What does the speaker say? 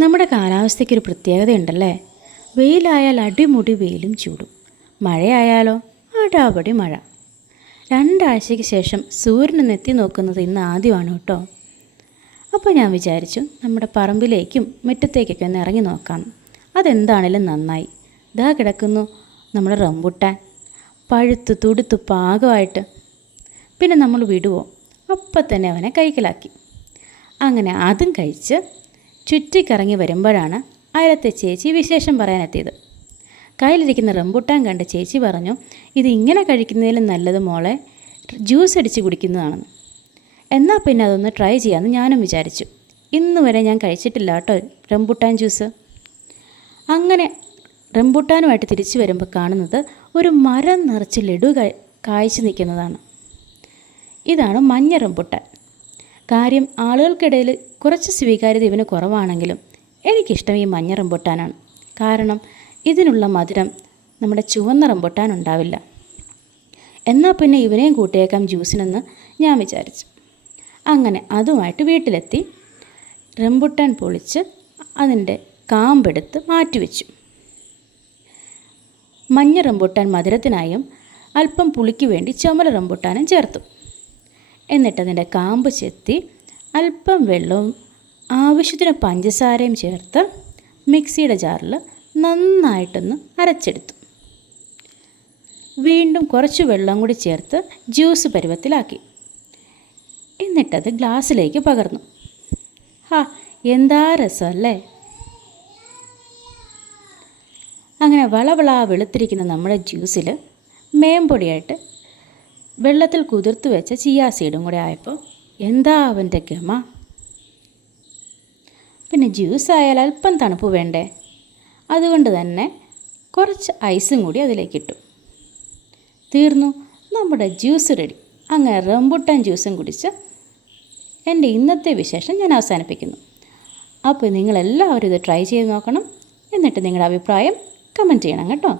നമ്മുടെ കാലാവസ്ഥയ്ക്കൊരു പ്രത്യേകതയുണ്ടല്ലേ. വെയിലായാൽ അടിമുടി വെയിലും ചൂടും, മഴയായാലോ അടാപടി മഴ. 2 ആഴ്ചയ്ക്ക് ശേഷം സൂര്യനെ നെത്തി നോക്കുന്നത് ഇന്ന് ആദ്യമാണ് കേട്ടോ. അപ്പോൾ ഞാൻ വിചാരിച്ചു നമ്മുടെ പറമ്പിലേക്കും മുറ്റത്തേക്കൊക്കെ ഒന്ന് ഇറങ്ങി നോക്കാം. അതെന്താണേലും നന്നായി. ഇതാ കിടക്കുന്നു നമ്മുടെ റംബുട്ടാൻ, പഴുത്ത് തുടുത്ത് പാകമായിട്ട്. പിന്നെ നമ്മൾ വിടുവോ? അപ്പം തന്നെ അവനെ കൈക്കലാക്കി. അങ്ങനെ അതും കഴിച്ച് ചുറ്റിക്കറങ്ങി വരുമ്പോഴാണ് അയലത്തെ ചേച്ചി വിശേഷം പറയാനെത്തിയത്. കയ്യിലിരിക്കുന്ന റംബുട്ടാൻ കണ്ട് ചേച്ചി പറഞ്ഞു, ഇത് ഇങ്ങനെ കഴിക്കുന്നതിലും നല്ലത് മോളെ ജ്യൂസ് അടിച്ച് കുടിക്കുന്നതാണെന്ന്. എന്നാൽ പിന്നെ അതൊന്ന് ട്രൈ ചെയ്യാമെന്ന് ഞാനും വിചാരിച്ചു. ഇന്ന് വരെ ഞാൻ കഴിച്ചിട്ടില്ല കേട്ടോ റംബുട്ടാൻ ജ്യൂസ്. അങ്ങനെ റംബുട്ടാനുമായിട്ട് തിരിച്ചു വരുമ്പോൾ കാണുന്നത് ഒരു മരം നിറച്ച് ലഡു കായ്ച്ചു നിൽക്കുന്നതാണ്. ഇതാണ് മഞ്ഞ റംബുട്ടാൻ. കാര്യം ആളുകൾക്കിടയിൽ കുറച്ച് സ്വീകാര്യത ഇവന് കുറവാണെങ്കിലും എനിക്കിഷ്ടം ഈ മഞ്ഞ റംബുട്ടാനാണ്. കാരണം ഇതിനുള്ള മധുരം നമ്മുടെ ചുവന്ന റംബുട്ടാൻ ഉണ്ടാവില്ല. എന്നാൽ പിന്നെ ഇവനെയും കൂട്ടിയേക്കാം ജ്യൂസിനെന്ന് ഞാൻ വിചാരിച്ചു. അങ്ങനെ അതുമായിട്ട് വീട്ടിലെത്തി റംബുട്ടാൻ പൊളിച്ച് അതിൻ്റെ കാമ്പെടുത്ത് മാറ്റിവെച്ചു. മഞ്ഞ റംബുട്ടാൻ മധുരത്തിനായും അല്പം പുളിക്ക് വേണ്ടി ചുമല റംബുട്ടാനും ചേർത്തു. എന്നിട്ടതിൻ്റെ കാമ്പ് ചെത്തി അല്പം വെള്ളവും ആവശ്യത്തിന് പഞ്ചസാരയും ചേർത്ത് മിക്സിയുടെ ജാറിൽ നന്നായിട്ടൊന്ന് അരച്ചെടുത്തു. വീണ്ടും കുറച്ച് വെള്ളം കൂടി ചേർത്ത് ജ്യൂസ് പരുവത്തിലാക്കി. എന്നിട്ടത് ഗ്ലാസ്സിലേക്ക് പകർന്നു. എന്താ രസമല്ലേ. അങ്ങനെ വളവള വെളുത്തിരിക്കുന്ന നമ്മുടെ ജ്യൂസിൽ മേമ്പൊടിയായിട്ട് വെള്ളത്തിൽ കുതിർത്ത് വെച്ച ചിയാ സീഡും കൂടെ ആയപ്പോൾ എന്താ അവൻ്റെ ഗമ. പിന്നെ ജ്യൂസ് ആയാൽ അല്പം തണുപ്പ് വേണ്ടേ, അതുകൊണ്ട് തന്നെ കുറച്ച് ഐസും കൂടി അതിലേക്കിട്ടു. തീർന്നു, നമ്മുടെ ജ്യൂസ് റെഡി. അങ്ങനെ റംബുട്ടാൻ ജ്യൂസും കുടിച്ച് എൻ്റെ ഇന്നത്തെ വിശേഷം ഞാൻ അവസാനിപ്പിക്കുന്നു. അപ്പോൾ നിങ്ങളെല്ലാവരും ഇത് ട്രൈ ചെയ്ത് നോക്കണം. എന്നിട്ട് നിങ്ങളുടെ അഭിപ്രായം കമൻറ്റ് ചെയ്യണം കേട്ടോ.